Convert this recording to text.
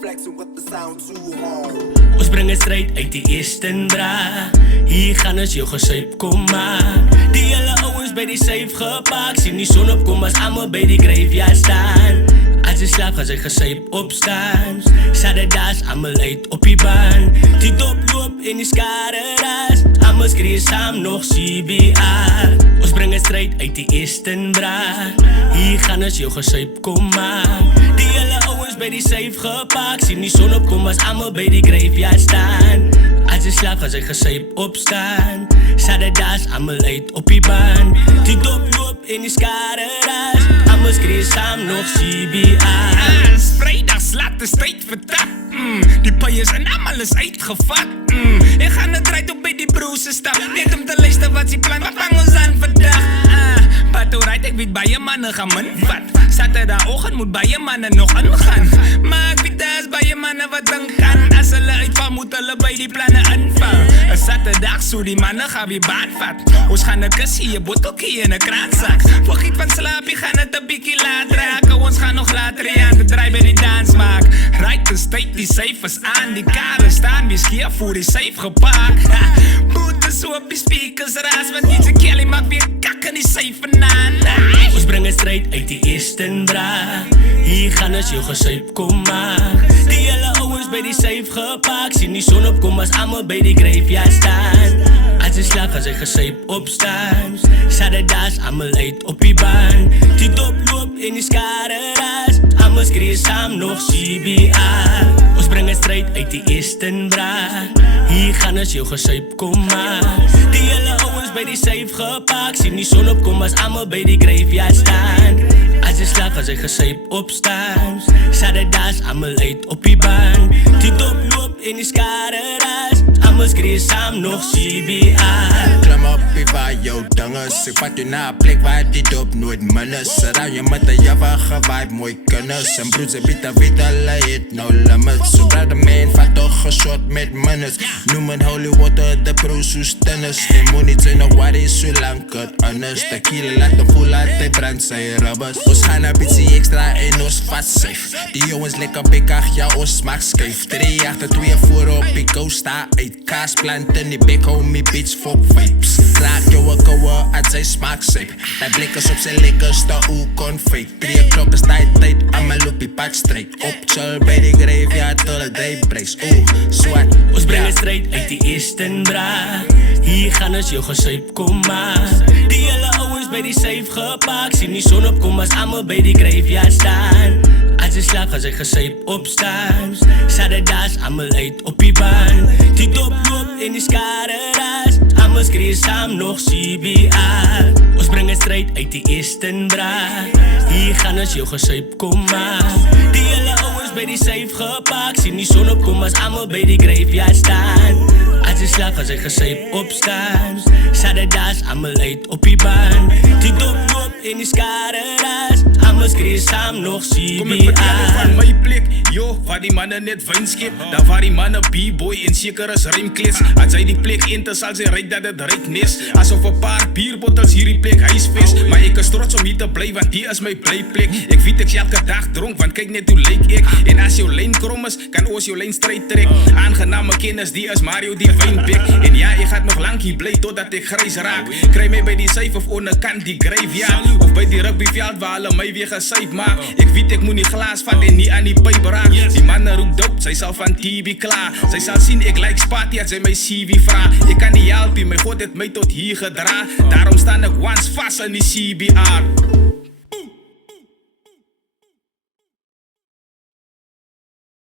flexing with the sound too hard. Ons bring het straight uit die Eastern bra. Hier gaan ons jou gesuip kom maak. Die hele ouens by die safe gepak. Sien die son opkom as almal by die graveyard staan. As jy slaap gaan sy gesuip opstaan. Saturdags almal uit op die baan. Die dop loop en die skare ras. Almal skree saam nog CBR. Ons bring het straight uit die Eastern bra. Hier gaan ons jou gesuip kom maak. Die hele ouens by die safe gepak. Sien die son opkom as almal by die graveyard staan. As jy slaap gaan sy gesuip opstaan. Saturdags almal uit op die baan. Die dop loop en die skare ras. Almal skree saam nog CBR. Vrydags laat de stryd vertap. Die paiers en almal is uitgevat. Ek gaan het rijdt op by die broerse stap. Net om te luister wat sy plan, wat vang ons aan vandag? But alright, ek weet baie manne gaan minvat. Saterdagoggend moet baie manne nog ingaan. Maar ek weet daar is baie manne wat dink kan. As hulle uitval moet hulle by die planne inval. Een Saterdag so die manne gaan weer baan vat. Ons gaan een kussie, een bottelkie en een kraansak. Vergiet van slaapie, gaan het een biekie laat raken. Ons gaan nog later aan de draai by die dans maak. Right is tyd, die safe is aan. Die kare staan weer skeef voor die safe gepak. Boete so op die speakers raas. Want DJ Kelly maak weer kak in die safe vandaan. Ons bring het straight uit die Eastern bra. Hier gaan ons jou gesuip kom maak. Die hele ouens by die safe gepak. Sien die son opkom as almal by die graveyard staan. As jy slaap gaan sy gesuip opstaan. Saturdags almal uit op die baan. Die dop loop en die skare ras. Almal skree saam nog CBR. Ons bring het straight uit die Eastern bra. Hier gaan ons jou gesuip kom maak. Die hele ouens by die safe gepak. Sien die son opkom as almal by die graveyard staan. As jy slaap gaan sy gesuip opstaan. Saturdags almal uit op die baan. Die dop loop en die skare ras. Almal skree saam nog CBR. Klim op die waar jou ding is. Ek vat jou na 'n plek waar die dop nooit min is. Surround jou met 'n jawige vibe, mooi kennis. En broers en bitter weet hulle het no limits. So brother man, vat toch een shot met minutes. Noem het holy water, de pro soos tennis. En moet niet zijn nog wat is, zolang het anders. Tequila laat hem voel, laat hij brand zijn rubbers. Ons gaan een beetje extra en ons vast safe. Die jongens lekker bekag, ja ons mag scheef. 3 achter 2 voor op die coast, sta uit kaasplanten. Die bek homie bitch fuck vibes. Raak jou een kouwe uit zijn smaakzeep. Hij blik is op zijn lekkerste hoe confit. 3 o'clock is tijd, allemaal op die pad straight. Op chill bij die graveyard tot het day breaks. Swat. Ons bring het straight uit die Eastern bra. Hier gaan ons jou gesuip kom maak. Die hele ouens by die safe gepak. Sien die son opkom as almal by die graveyard staan. As jy slaap gaan sy gesuip opstaan. Saturdags almal uit op die baan. Die dop loop en die skare ras. Almal skree saam nog CBR. Ons bring het straight uit die Eastern bra. Hier gaan ons jou gesuip kom maak. Die hele ouens by die safe gepak. Sien die son opkom as almal by die graveyard staan. As jy slaap gaan sy gesuip opstaan. Saturdags almal uit op die baan. Die dop loop en die skare ras. Almal skree saam nog Kom ek vertel jou van CBR. my plek, yo, waar die manne net wyn skep. Daar waar die manne b-boy en seker is rymklees. As hy die plek enter sal sy ryk dat het ryk nes. Asof 'n paar bierbottels hierdie plek huisves. Maar ek is trots om hier te bly want hier is my blyplek. Ek weet ek elke dag dronk want kyk net hoe lyk ek. En as jou lyn krom is, kan ons jou lyn stryd trek. Aangename kennis, die is Mario die wynbek. En ja, ek gaat nog lank hier bly totdat ek grys raak. Kry my by die safe of onderkant die graveyard. Of by die rugbyveld waar hulle my weer gesuip maak. Ek weet ek moet nie glas vat en nie aan die pyp raak. Die manne roep dope, sy sal van TB klaar. Sy sal sien ek like spatty as sy my CV vra. Ek kan nie help nie, my God het my tot hier gedra. Daarom staan ek once vast in die CBR.